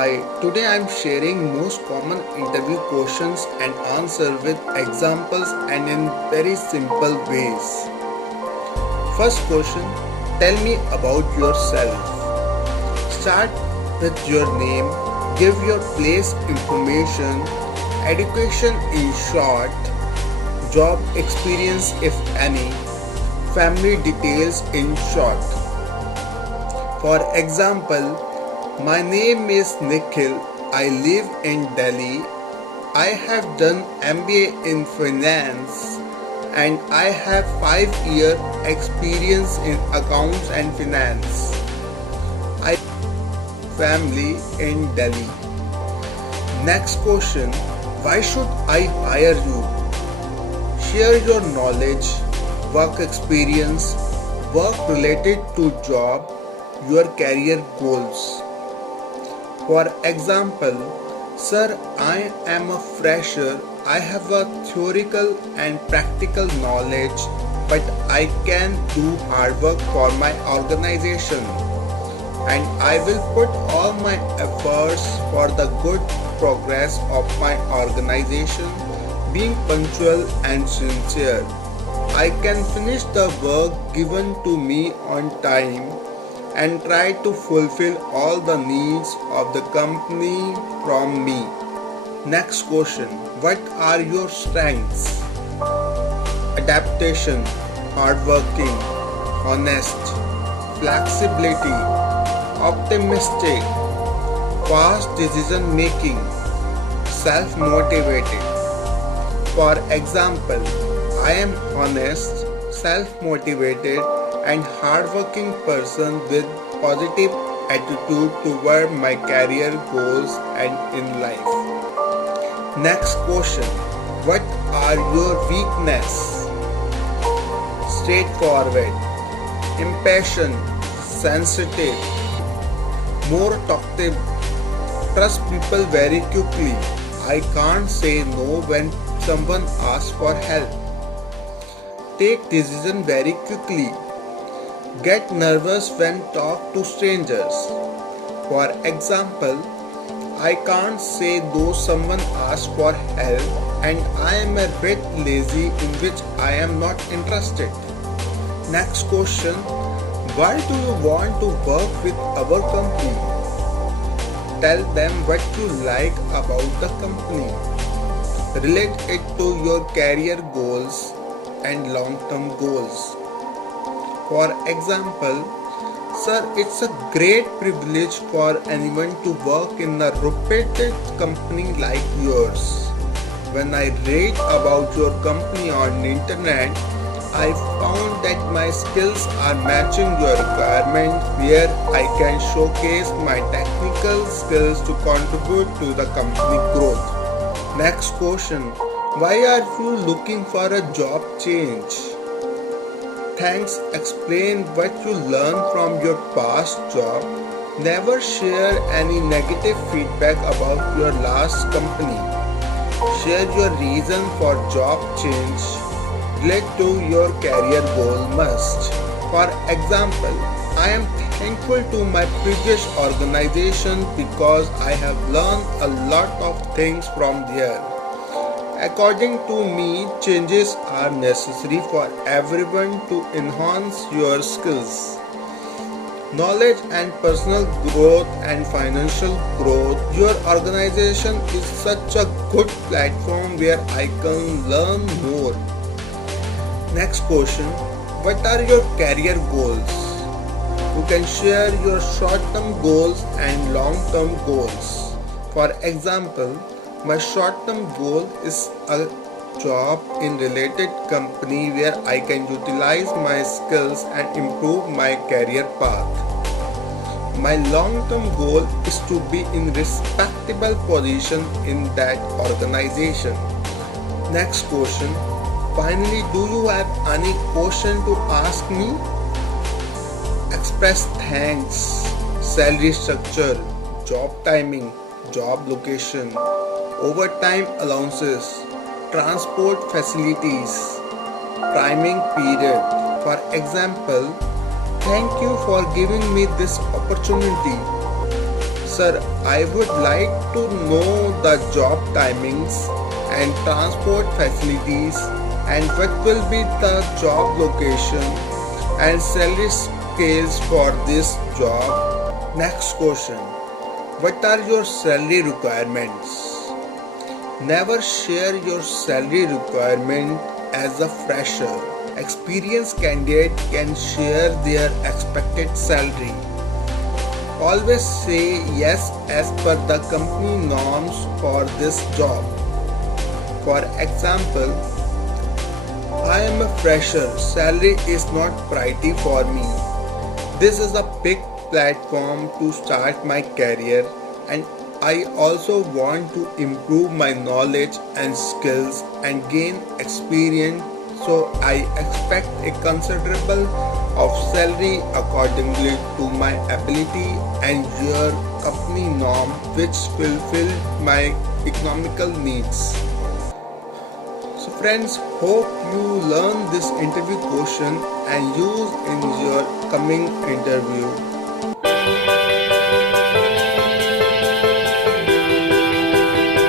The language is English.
Hi, today I'm sharing most common interview questions and answer with examples and in very simple ways. First question, tell me about yourself. Start with your name, give your place information, education in short, job experience if any, family details in short. For example, my name is Nikhil. I live in Delhi. I have done MBA in finance and I have 5-year experience in accounts and finance. I have family in Delhi. Next question, why should I hire you? Share your knowledge, work experience, work related to job, your career goals. For example, sir, I am a fresher. I have a theoretical and practical knowledge, but I can do hard work for my organization. And I will put all my efforts for the good progress of my organization, being punctual and sincere. I can finish the work given to me on time and try to fulfill all the needs of the company from me. Next question, what are your strengths? Adaptation, hardworking, honest, flexibility, optimistic, fast decision making, self-motivated. For example, I am honest, self-motivated and hardworking person with positive attitude toward my career goals and in life. Next question, what are your weaknesses? Straightforward, impatient, sensitive, more talkative, trust people very quickly. I can't say no when someone asks for help. Take decision very quickly. Get nervous when talk to strangers. For example, I can't say though someone asks for help and I am a bit lazy in which I am not interested. Next question, why do you want to work with our company? Tell them what you like about the company. Relate it to your career goals and long-term goals. For example, sir, it's a great privilege for anyone to work in a reputed company like yours. When I read about your company on the internet, I found that my skills are matching your requirement where I can showcase my technical skills to contribute to the company growth. Next question, why are you looking for a job change? Thanks, explain what you learned from your past job. Never share any negative feedback about your last company. Share your reason for job change. Relate to your career goal must. For example, I am thankful to my previous organization because I have learned a lot of things from there. According to me, changes are necessary for everyone to enhance your skills. Knowledge and personal growth and financial growth. Your organization is such a good platform where I can learn more. Next question, what are your career goals? You can share your short-term goals and long-term goals. For example, my short-term goal is a job in related company where I can utilize my skills and improve my career path. My long-term goal is to be in respectable position in that organization. Next question. Finally, do you have any question to ask me? Express thanks, salary structure, job timing, job location, overtime allowances, transport facilities, timing period. For example, thank you for giving me this opportunity. Sir, I would like to know the job timings and transport facilities and what will be the job location and salary scales for this job. Next question. What are your salary requirements? Never share your salary requirement as a fresher. Experienced candidate can share their expected salary. Always say yes as per the company norms for this job. For example, I am a fresher, salary is not priority for me. This is a big platform to start my career and I also want to improve my knowledge and skills and gain experience, so I expect a considerable of salary accordingly to my ability and your company norm which fulfill my economical needs. So friends, hope you learn this interview question and use in your coming interview.